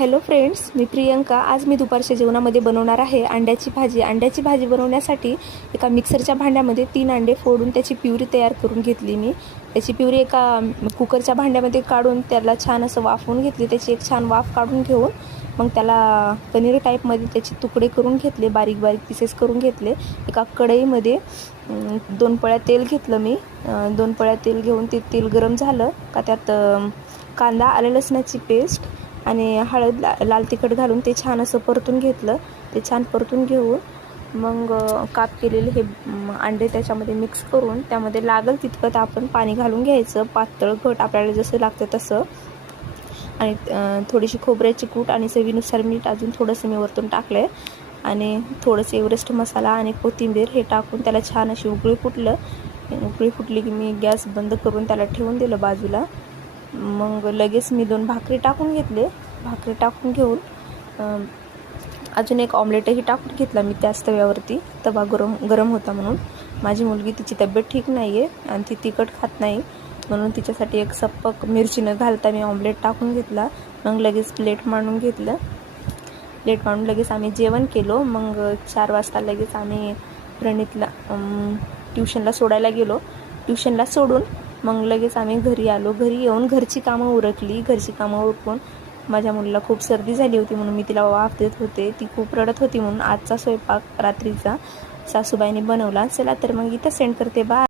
Hello friends, मी प्रियंका. आज मी दुपारच्या जेवणामध्ये बनवणार आहे अंड्याची भाजी. अंड्याची भाजी बनवण्यासाठी एका मिक्सरच्या भांड्यामध्ये 3 अंडे फोडून त्याची प्युरी तयार करून घेतली. मी त्याची प्युरी एका कुकरच्या भांड्यामध्ये काढून त्याला छान असं वाफवून घेतली. त्याची एक छान वाफ काढून घेऊन मग त्याला पनीर टाईपमध्ये त्याचे तुकडे करून घेतले, बारीक बारीक पीसेस करून घेतले. एका कढईमध्ये 2 पळ्या तेल घेतलं मी. 2 पळ्या तेल घेऊन ते तेल गरम झालं का त्यात कांदा, आलं लसणाची पेस्ट आणि हळद, लाल तिखट घालून ते छान असं परतून घेतलं. ते छान परतून घेऊन मग काप केलेले हे अंडे त्याच्यामध्ये मिक्स करून त्यामध्ये लागल तितकं आपण पाणी घालून घ्यायचं, पातळ घट आपल्याला जसं लागतं तसं. आणि थोडीशी खोबऱ्याची कूट आणि चवीनुसार मीठ अजून थोडंसं मी वरतून टाकलं आहे. आणि थोडंसं एव्हरेस्ट मसाला आणि कोथिंबीर हे टाकून त्याला छान अशी उकळी फुटली की मी गॅस बंद करून त्याला ठेवून दिलं बाजूला. मग लगेच मी 2 भाकरी टाकून घेतले. भाकरी टाकून घेऊन अजून एक ऑमलेटही टाकून घेतला मी त्याच तव्यावरती. तवा गरम होता म्हणून. माझी मुलगी, तिची तब्येत ठीक नाही आहे आणि ती तिखट खात नाही, म्हणून तिच्यासाठी एक सप्पक मिरची न घालता मी ऑमलेट टाकून घेतला. मग लगेच प्लेट मांडून घेतलं. प्लेट मांडून लगेच आम्ही जेवण केलो. मग 4 वाजता लगेच आम्ही प्रणितला ट्युशनला सोडायला गेलो. ट्युशनला सोडून मग लगेच आम्ही घरी आलो. घरी येऊन घरची कामं उरकली. घरची कामं उरकून माझ्या मुलीला खूप सर्दी झाली होती म्हणून मी तिला वाफ देत होते. ती खूप रडत होती म्हणून आजचा स्वयंपाक रात्रीचा सासूबाईंनी बनवला. चला तर मग इथं सेंड करते. बाय.